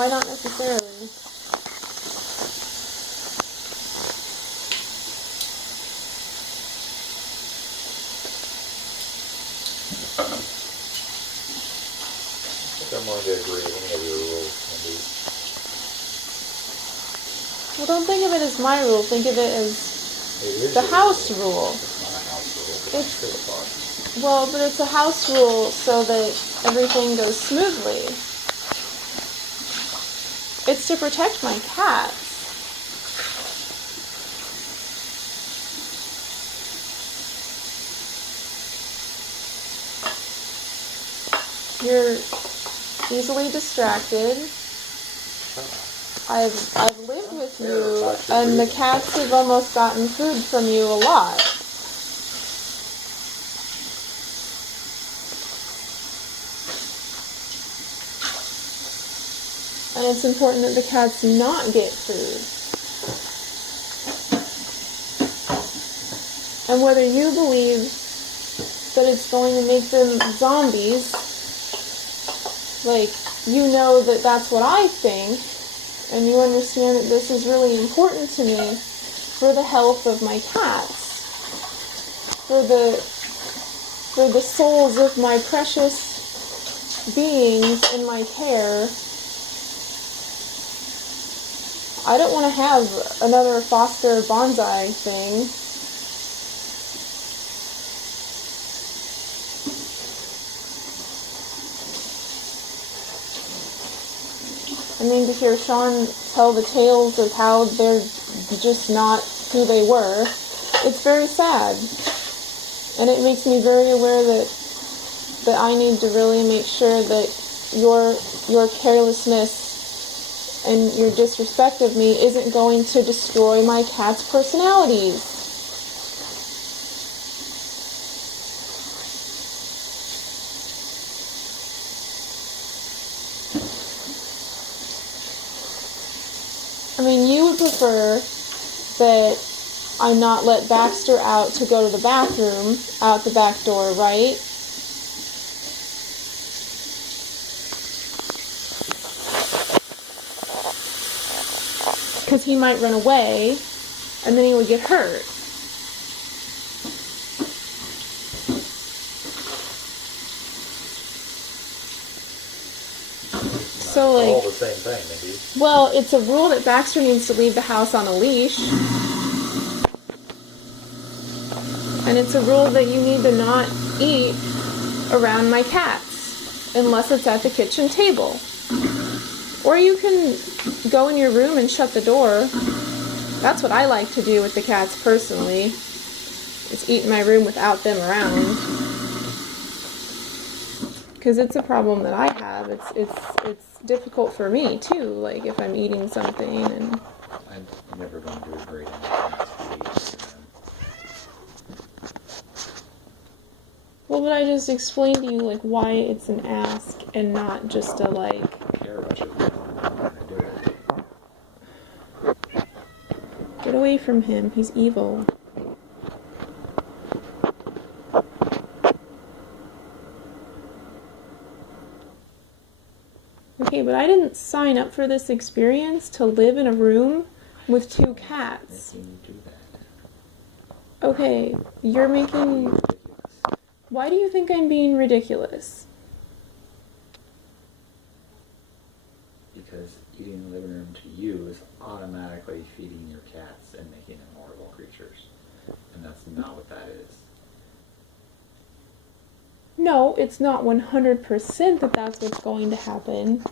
Why not necessarily? I'm willing to agree with any of your rules, Mindy. Well, don't think of it as my rule. Think of it as the house rule. It's not a house rule. It's true thought. Well, but it's a house rule so that everything goes smoothly. It's to protect my cats. You're easily distracted. I've lived with you, and the cats have almost gotten food from you a lot. And it's important that the cats not get food. And whether you believe that it's going to make them zombies, like, you know that that's what I think, and you understand that this is really important to me for the health of my cats, for the souls of my precious beings in my care. I don't want to have another foster bonsai thing. I mean, to hear Sean tell the tales of how they're just not who they were, it's very sad. And it makes me very aware that I need to really make sure that your carelessness and your disrespect of me isn't going to destroy my cats' personalities. I mean, you would prefer that I not let Baxter out to go to the bathroom out the back door, right? Because he might run away, and then he would get hurt. So, like, all the same thing, Mindy. Well, it's a rule that Baxter needs to leave the house on a leash. And it's a rule that you need to not eat around my cats, unless it's at the kitchen table. Or you can go in your room and shut the door. That's what I like to do with the cats personally, is eat in my room without them around. Because it's a problem that I have. It's difficult for me too, like if I'm eating something and... I'm never going to do a great anything. Well, but I just explained to you, like, why it's an ask and not just a, like... I care about you. I do it. Get away from him. He's evil. Okay, but I didn't sign up for this experience to live in a room with 2 cats. You do that. Okay, you're making... Why do you think I'm being ridiculous? Because eating in the living room to you is automatically feeding your cats and making them horrible creatures. And that's not what that is. No, it's not 100% that that's what's going to happen.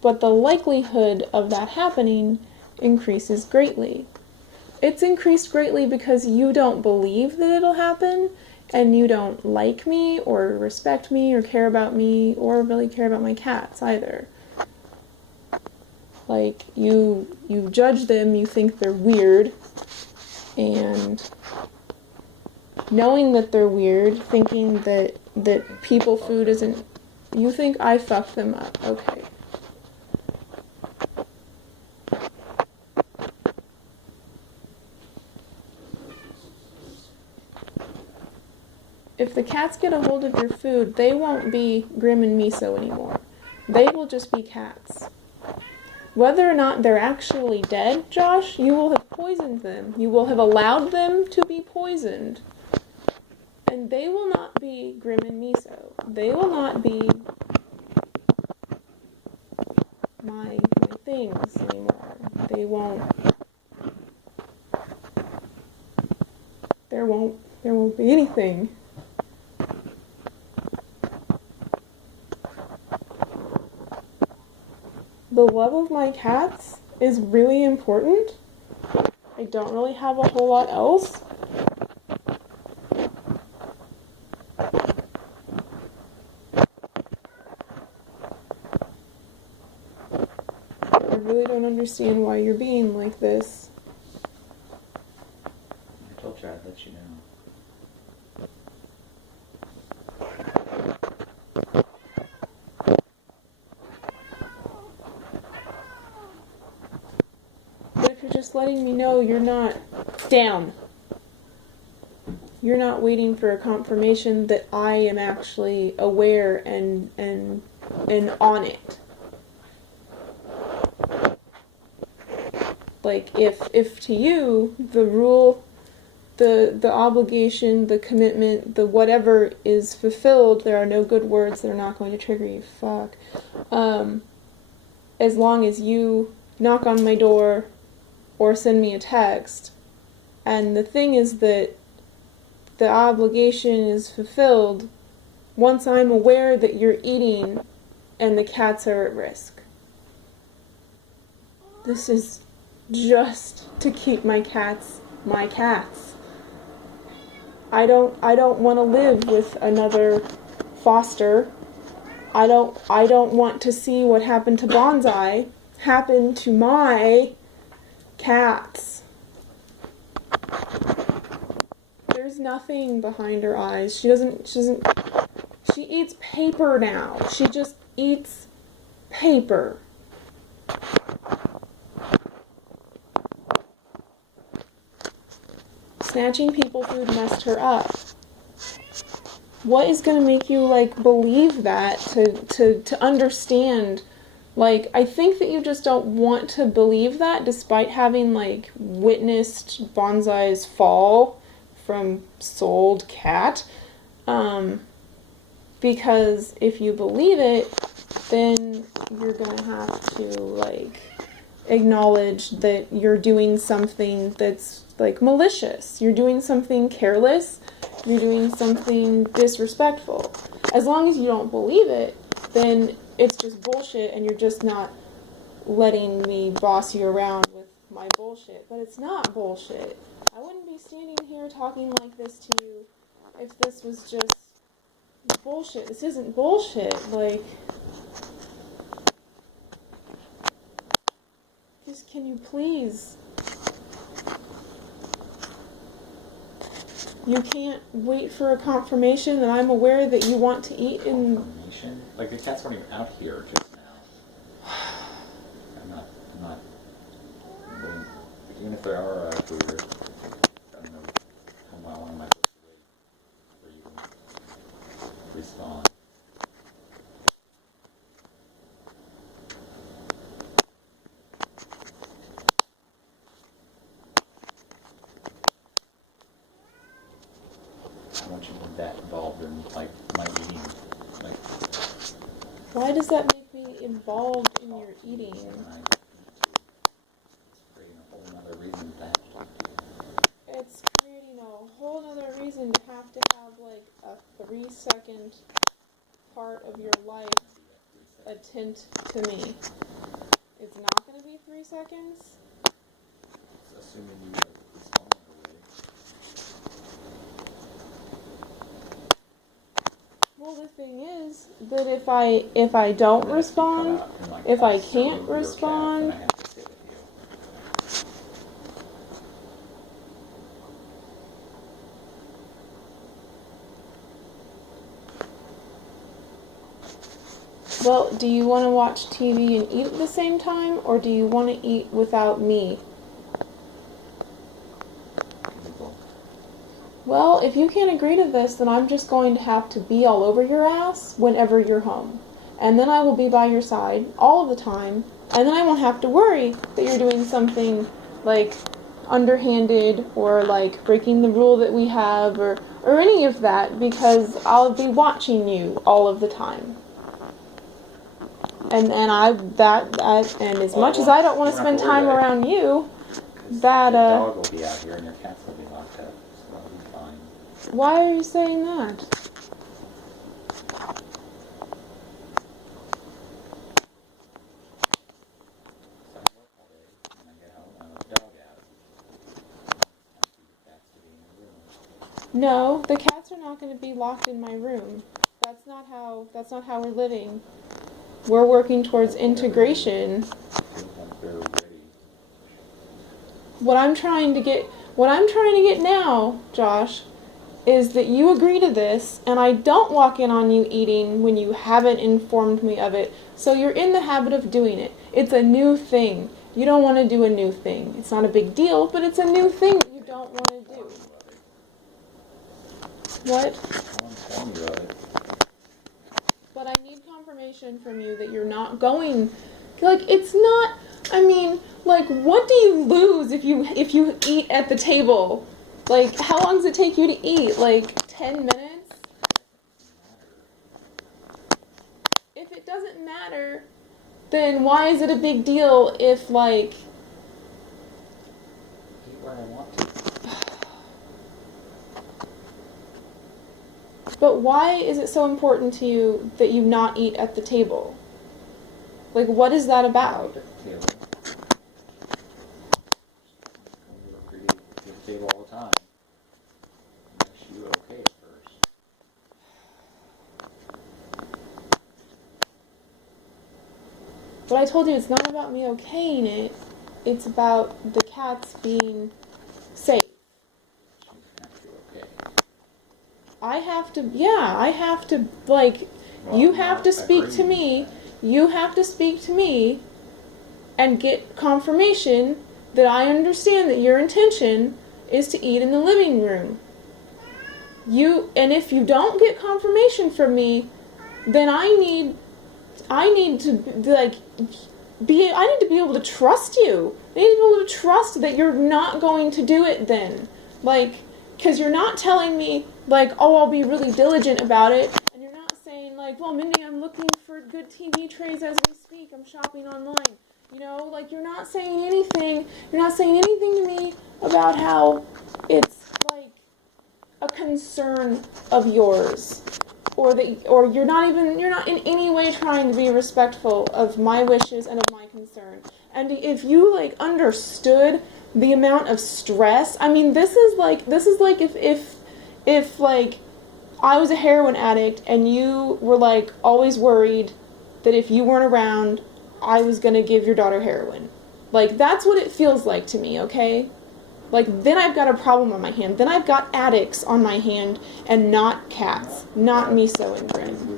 But the likelihood of that happening increases greatly. It's increased greatly because you don't believe that it'll happen, and you don't like me, or respect me, or care about me, or really care about my cats either. Like, you judge them, you think they're weird, and knowing that they're weird, thinking that people food isn't... You think I fucked them up. Okay. If the cats get a hold of your food, they won't be Grim and Miso anymore. They will just be cats. Whether or not they're actually dead, Josh, you will have poisoned them. You will have allowed them to be poisoned. And they will not be Grim and Miso. They will not be my things anymore. They won't. There won't be anything. The love of my cats is really important. I don't really have a whole lot else. I really don't understand why you're being like this. I told you I'd let you know. But if you're just letting me know you're not down, you're not waiting for a confirmation that I am actually aware and on it. Like, if to you, the rule, the obligation, the commitment, the whatever is fulfilled, there are no good words that are not going to trigger you. Fuck. As long as you knock on my door or send me a text. And the thing is that the obligation is fulfilled once I'm aware that you're eating and the cats are at risk. This is just to keep my cats my cats. I don't want to live with another foster. I don't want to see what happened to Bonsai happen to my cats. There's nothing behind her eyes. She eats paper now. She just eats paper. Snatching people food messed her up. What is going to make you, believe that, to understand? I think that you just don't want to believe that, despite having, witnessed Bonsai's fall from sold cat. Because if you believe it, then you're going to have to, acknowledge that you're doing something that's, malicious. You're doing something careless. You're doing something disrespectful. As long as you don't believe it, then it's just bullshit and you're just not letting me boss you around with my bullshit. But it's not bullshit. I wouldn't be standing here talking like this to you if this was just bullshit. This isn't bullshit. Just can you please? You can't wait for a confirmation that I'm aware that you want to eat in... Confirmation? The cats weren't even out here just now. I'm not waiting. Even if there are out here, I don't know how long am I supposed to wait for you to respond. I want you to be that involved in, my eating. Why does that make me involved in your eating? It's creating a whole other reason to have to talk to you. It's creating a whole other reason to have a 3-second part of your life attend to me. It's not going to be 3 seconds? It's assuming you respond right away. Well, the thing is that if I don't respond, if I can't respond, well, do you want to watch TV and eat at the same time, or do you want to eat without me? Well, if you can't agree to this, then I'm just going to have to be all over your ass whenever you're home. And then I will be by your side all of the time, And then I won't have to worry that you're doing something like underhanded or like breaking the rule that we have or any of that, because I'll be watching you all of the time. And and as much as I don't want to spend time around you, that the dog will be out here and your cats will be locked up, so that'll be fine. Why are you saying that? So I work all day, and I get home and I let the dog out. I want the cats to be in the room. No, the cats are not going to be locked in my room. That's not how we're living. We're working towards integration. What I'm trying to get now, Josh, is that you agree to this, and I don't walk in on you eating when you haven't informed me of it, so you're in the habit of doing it. It's a new thing. You don't want to do a new thing. It's not a big deal, but it's a new thing that you don't want to do. What? But I need confirmation from you that you're not going, like, it's not, I mean, like, what do you lose if you eat at the table? Like, how long does it take you to eat? Like, 10 minutes? If it doesn't matter, then why is it a big deal if, like... Eat where I want to. But why is it so important to you that you not eat at the table? Like, what is that about? Table all the time. Makes you okay at first. But I told you it's not about me okaying it. It's about the cats being safe. Okay. I have to, like, well, you have to speak to me. You have to speak to me and get confirmation that I understand that your intention is to eat in the living room. And if you don't get confirmation from me, then I need to be able to trust you. I need to be able to trust that you're not going to do it then. Like, because you're not telling me, like, oh, I'll be really diligent about it, and you're not saying, like, well, Mindy, I'm looking for good TV trays as we speak, I'm shopping online. You know, like, you're not saying anything to me about how it's, like, a concern of yours, or you're not in any way trying to be respectful of my wishes and of my concern. And if you, like, understood the amount of stress, I mean, this is like if like, I was a heroin addict and you were, like, always worried that if you weren't around, I was gonna give your daughter heroin. Like, that's what it feels like to me, okay? Like, then I've got a problem on my hand. Then I've got addicts on my hand, and not cats. Not miso and Grim.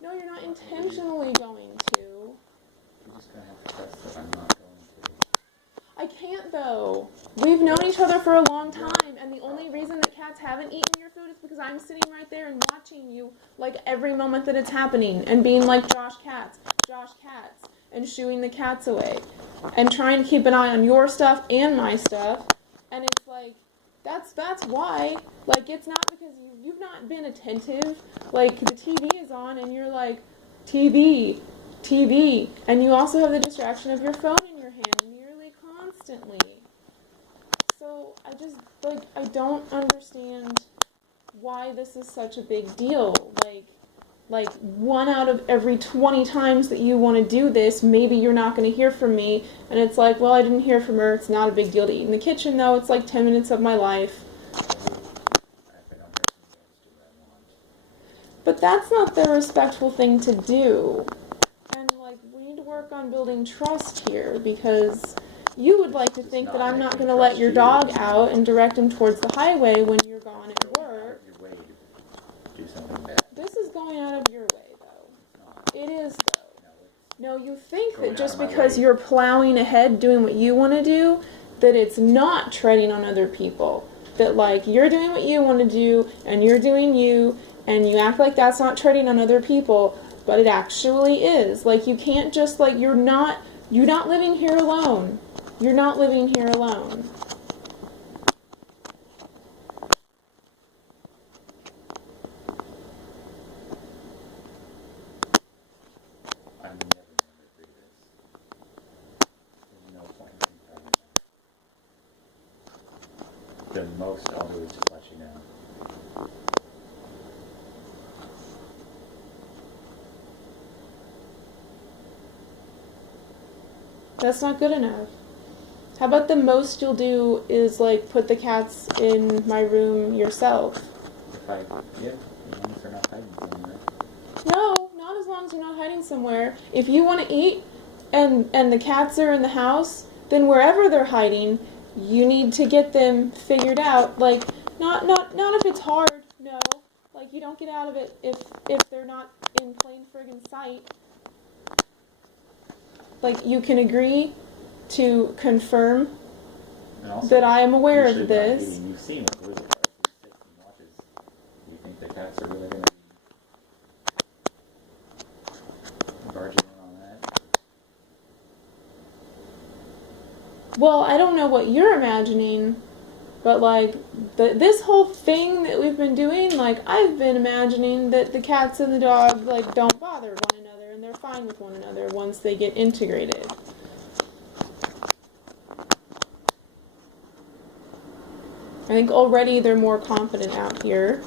No, you're not intentionally going to. You're just gonna have to trust that I'm not going to. I can't, though. We've known each other for a long time, and the only reason that cats haven't eaten your food is because I'm sitting right there and watching you, like, every moment that it's happening, and being like, Josh, cats, and shooing the cats away, and trying to keep an eye on your stuff and my stuff, and it's like, that's why, like, it's not because you've not been attentive, like, the TV is on, and you're like, TV, and you also have the distraction of your phone in your hand nearly constantly. So, I just, like, I don't understand why this is such a big deal. Like, 1 out of every 20 times that you want to do this, maybe you're not going to hear from me, and it's like, well, I didn't hear from her, it's not a big deal to eat in the kitchen, though, it's like 10 minutes of my life. But that's not the respectful thing to do. And, like, we need to work on building trust here, because you would like to think that I'm not going to let your dog out and direct him towards the highway when you're gone at work. This is going out of your way, though. It is, though. No, you think that just because you're plowing ahead doing what you want to do, that it's not treading on other people. That, like, you're doing what you want to do, and you're doing you, and you act like that's not treading on other people. but it actually is. Like, you can't just, like, you're not living here alone. You're not living here alone. I'm never going to agree with this. There's no point in arguing. The most I'll do is just let you know. That's not good enough. How about the most you'll do is, like, put the cats in my room yourself? If I, yeah, as long as they're not hiding somewhere. No, not as long as you're not hiding somewhere. If you want to eat and the cats are in the house, then wherever they're hiding, you need to get them figured out. Like, not if it's hard, no. Like, you don't get out of it if they're not in plain friggin' sight. Like, you can agree to confirm that I am aware of this. You've seen what Elizabeth sits and watches. Do you think the cats are really going to be barging in on that? Well, I don't know what you're imagining, but, like, this whole thing that we've been doing, like, I've been imagining that the cats and the dog, like, don't bother one another, and they're fine with one another once they get integrated. I think already they're more confident out here.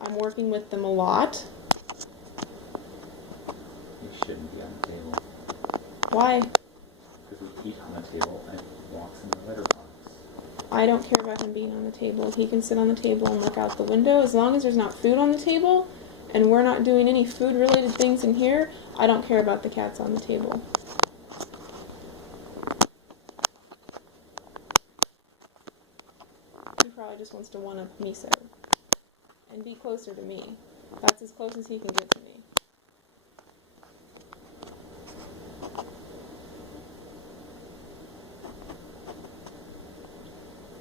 I'm working with them a lot. You shouldn't be on the table. Why? Because we eat on the table and walks in the litter box. I don't care about him being on the table. He can sit on the table and look out the window. As long as there's not food on the table and we're not doing any food-related things in here, I don't care about the cats on the table. He probably just wants to one-up Miso and be closer to me. That's as close as he can get to me.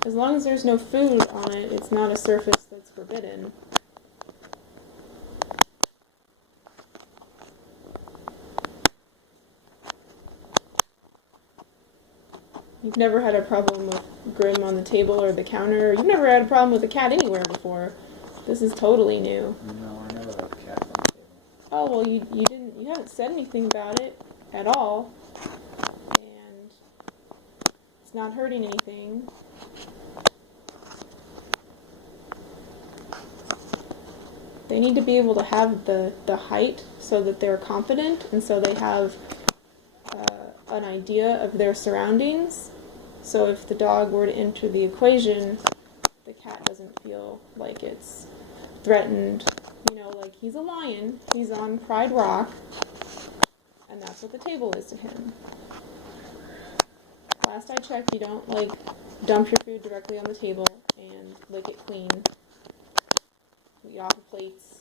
As long as there's no food on it, it's not a surface that's forbidden. You've never had a problem with Grim on the table or the counter. You've never had a problem with a cat anywhere before. This is totally new. No, I never had cats on the table. Oh, well, you haven't said anything about it at all. And it's not hurting anything. They need to be able to have the height so that they're confident and so they have an idea of their surroundings. So if the dog were to enter the equation, the cat doesn't feel like it's threatened. You know, like, he's a lion, he's on Pride Rock, and that's what the table is to him. Last I checked, you don't, like, dump your food directly on the table and lick it clean. Eat off the plates.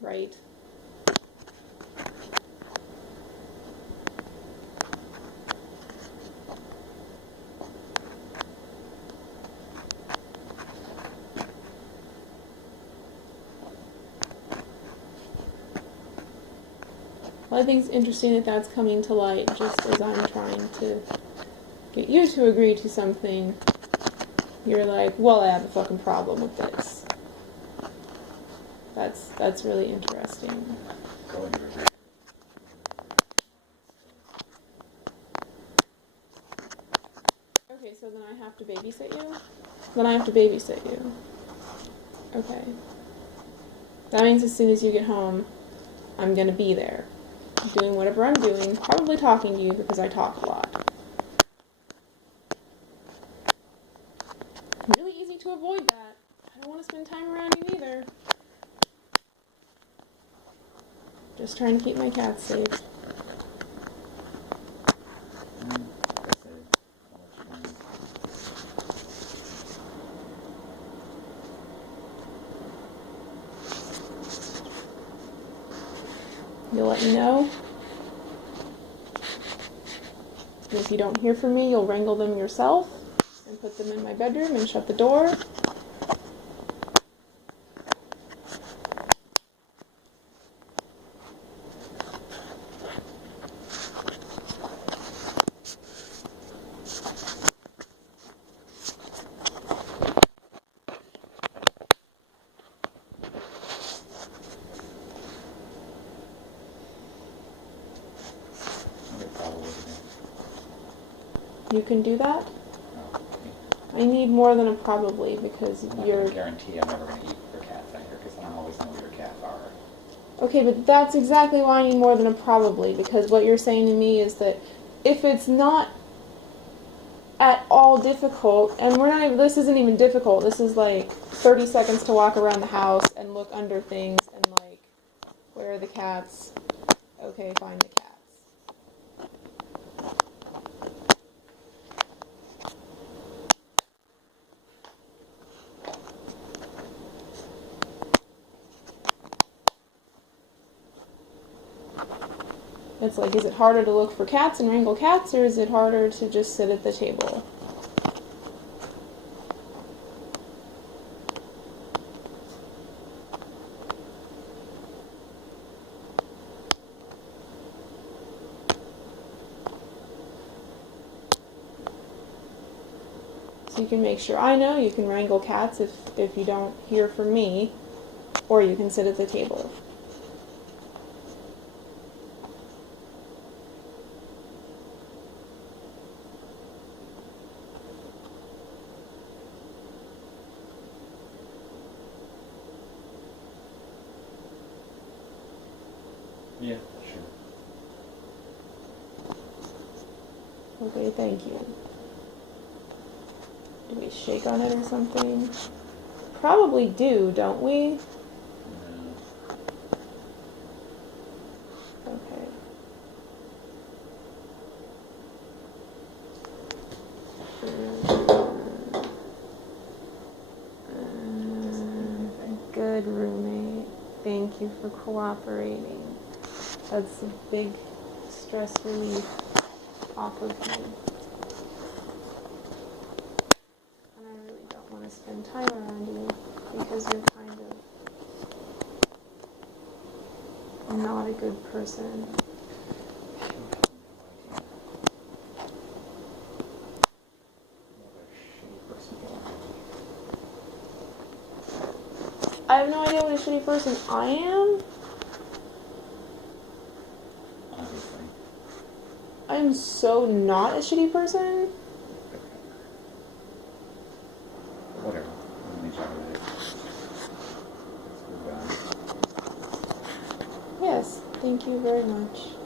Right? Well, I think it's interesting that that's coming to light just as I'm trying to get you to agree to something. You're like, well, I have a fucking problem with this. That's really interesting. Going to agree. Okay, so then I have to babysit you? Then I have to babysit you. Okay. That means as soon as you get home, I'm gonna be there. Doing whatever I'm doing, probably talking to you because I talk a lot. Really easy to avoid that. I don't want to spend time around you either. Just trying to keep my cats safe. That's it. I'll let you know. You'll let me know? And if you don't hear from me, you'll wrangle them yourself and put them in my bedroom and shut the door. You can do that? I need more than a probably because you're... I guarantee I'm never going to eat your cats out here because I always know where your cats are. Okay, but that's exactly why I need more than a probably, because what you're saying to me is that if it's not at all difficult, and we're not even, this isn't even difficult, this is like 30 seconds to walk around the house and look under things and like, where are the cats? Okay, find the cats. It's like, is it harder to look for cats and wrangle cats, or is it harder to just sit at the table? So you can make sure I know you can wrangle cats if you don't hear from me, or you can sit at the table. Yeah, sure. Okay, thank you. Do we shake on it or something? Probably do, don't we? No. Okay. Good roommate. Thank you for cooperating. That's a big stress relief off of me. And I really don't want to spend time around you because you're kind of not a good person. I have no idea what a shitty person I am. Obviously. I am so not a shitty person. Whatever. Let me talk about it. Let's move on. Yes, thank you very much.